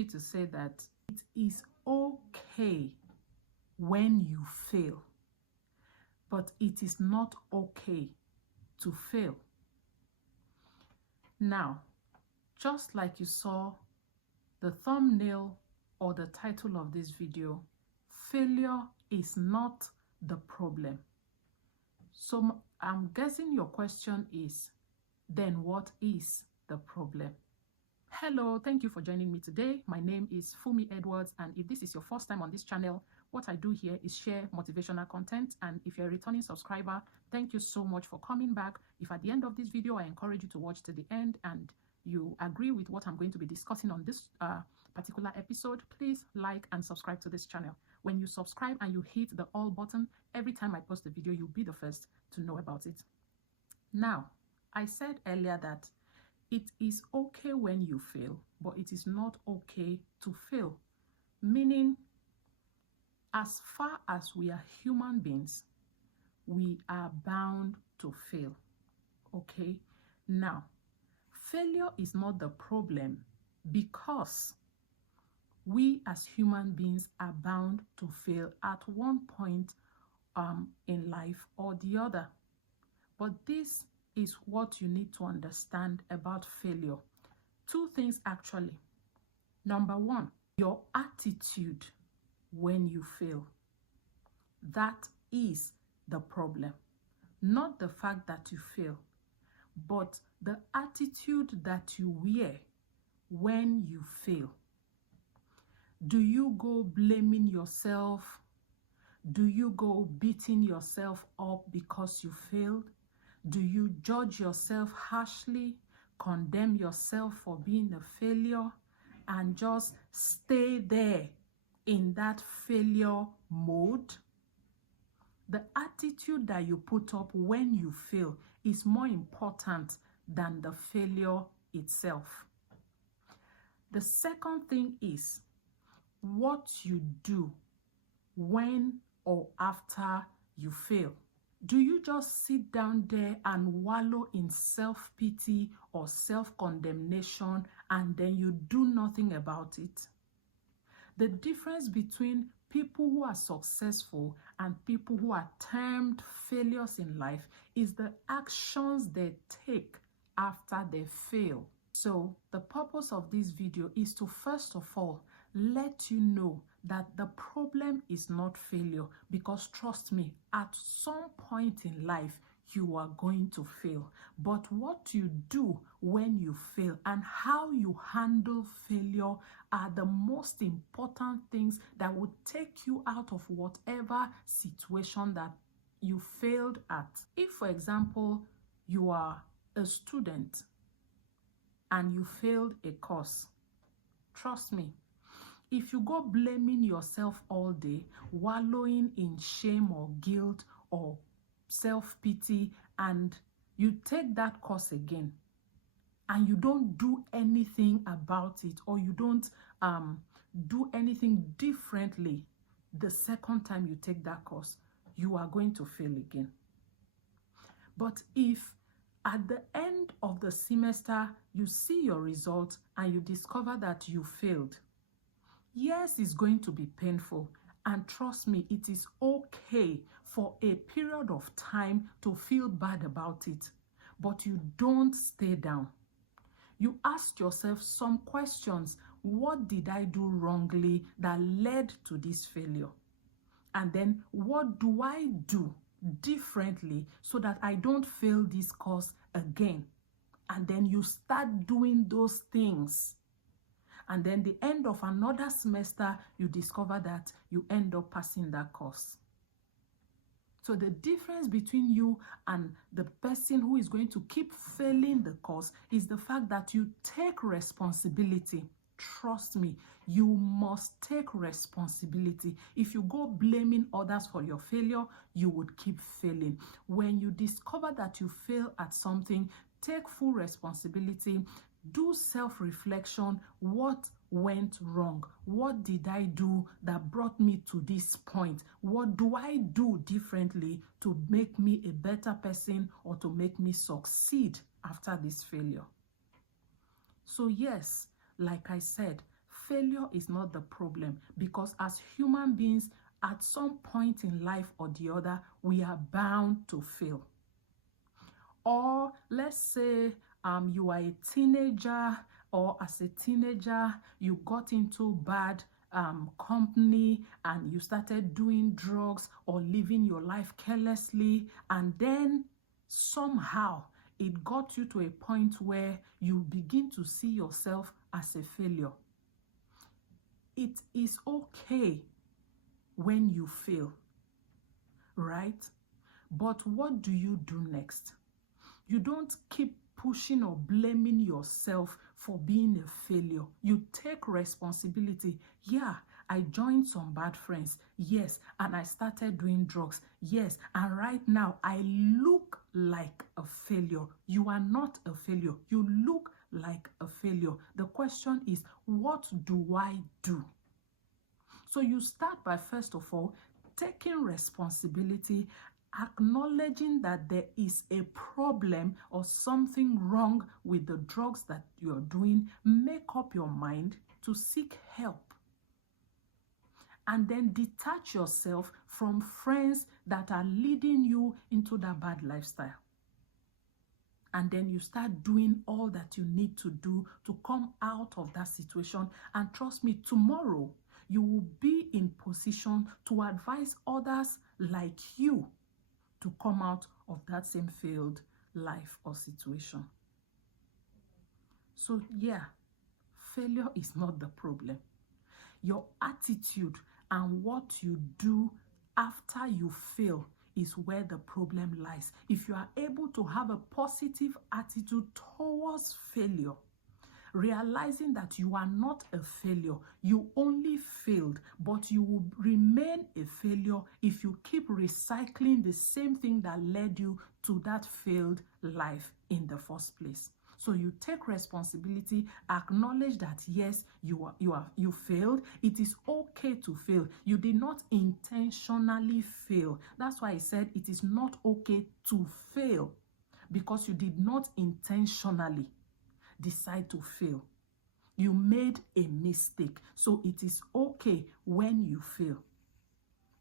me to say that it is okay when you fail, but it is not okay to fail. Now, just like you saw the thumbnail or the title of this video, failure is not the problem. So I'm guessing your question is, then what is the problem? Hello, thank you for joining me today. My name is Funmi Edwards, and if this is your first time on this channel, what I do here is share motivational content. And if you're a returning subscriber, thank you so much for coming back. If at the end of this video, I encourage you to watch to the end and you agree with what I'm going to be discussing on this particular episode, please like and subscribe to this channel. When you subscribe and you hit the all button, every time I post a video, you'll be the first to know about it. Now, I said earlier that it is okay when you fail, but it is not okay to fail. Meaning, as far as we are human beings, we are bound to fail. Okay? Now, failure is not the problem because we as human beings are bound to fail at one point in life or the other. But this is what you need to understand about failure. Two things actually. Number one, your attitude when you fail. That is the problem. Not the fact that you fail, but the attitude that you wear when you fail. Do you go blaming yourself? Do you go beating yourself up because you failed? Do you judge yourself harshly, condemn yourself for being a failure, and just stay there in that failure mode? The attitude that you put up when you fail is more important than the failure itself. The second thing is what you do when or after you fail. Do you just sit down there and wallow in self-pity or self-condemnation and then you do nothing about it? The difference between people who are successful and people who are termed failures in life is the actions they take after they fail. So the purpose of this video is to first of all let you know that the problem is not failure, because trust me, at some point in life you are going to fail. But what you do when you fail and how you handle failure are the most important things that would take you out of whatever situation that you failed at. If, for example, you are a student and you failed a course, trust me, if you go blaming yourself all day, wallowing in shame or guilt or self-pity, and you take that course again and you don't do anything about it, or you don't do anything differently the second time you take that course, you are going to fail again. But if at the end of the semester you see your results and you discover that you failed, yes, it's going to be painful, and trust me, it is okay for a period of time to feel bad about it, but you don't stay down. You ask yourself some questions. What did I do wrongly that led to this failure? And then what do I do differently so that I don't fail this course again? And then you start doing those things. And then the end of another semester, you discover that you end up passing that course. So the difference between you and the person who is going to keep failing the course is the fact that you take responsibility. Trust me, you must take responsibility. If you go blaming others for your failure, you would keep failing. When you discover that you fail at something, take full responsibility. Do self-reflection. What went wrong? What did I do that brought me to this point? What do I do differently to make me a better person or to make me succeed after this failure? So yes, like I said, failure is not the problem, because as human beings, at some point in life or the other, we are bound to fail. Or let's say you are a teenager, or as a teenager, you got into bad company and you started doing drugs or living your life carelessly, and then somehow it got you to a point where you begin to see yourself as a failure. It is okay when you fail, right? But what do you do next? You don't keep pushing or blaming yourself for being a failure. You take responsibility. Yeah, I joined some bad friends. Yes, and I started doing drugs. Yes, and right now I look like a failure. You are not a failure. You look like a failure. The question is, what do I do? So you start by, first of all, taking responsibility, acknowledging that there is a problem or something wrong with the drugs that you're doing. Make up your mind to seek help. And then detach yourself from friends that are leading you into that bad lifestyle. And then you start doing all that you need to do to come out of that situation. And trust me, tomorrow you will be in position to advise others like you to come out of that same failed life or situation. So yeah, failure is not the problem. Your attitude and what you do after you fail is where the problem lies. If you are able to have a positive attitude towards failure, realizing that you are not a failure, you only failed, but you will remain a failure if you keep recycling the same thing that led you to that failed life in the first place. So you take responsibility, acknowledge that yes, you failed. It is okay to fail. You did not intentionally fail. That's why I said it is not okay to fail, because you did not intentionally decide to fail. You made a mistake. So it is okay when you fail,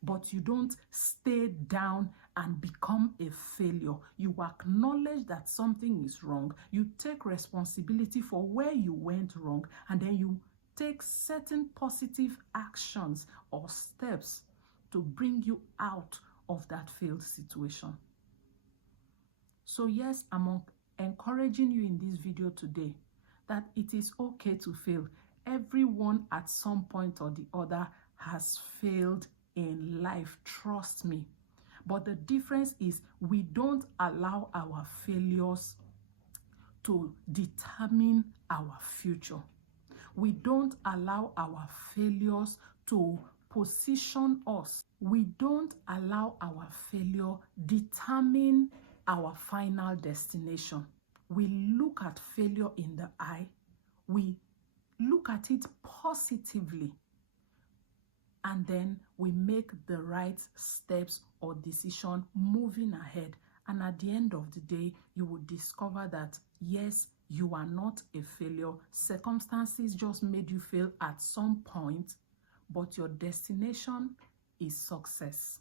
but you don't stay down and become a failure. You acknowledge that something is wrong. You take responsibility for where you went wrong, and then you take certain positive actions or steps to bring you out of that failed situation. So yes, I'm encouraging you in this video today that it is okay to fail. Everyone at some point or the other has failed in life, trust me. But the difference is we don't allow our failures to determine our future. We don't allow our failures to position us. We don't allow our failure determine our final destination. We look at failure in the eye. We look at it positively. And then we make the right steps or decision moving ahead. And at the end of the day, you will discover that yes, you are not a failure. Circumstances just made you fail at some point, but your destination is success.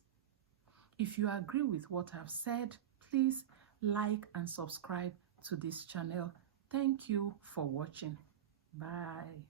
If you agree with what I've said, please like and subscribe to this channel. Thank you for watching. Bye.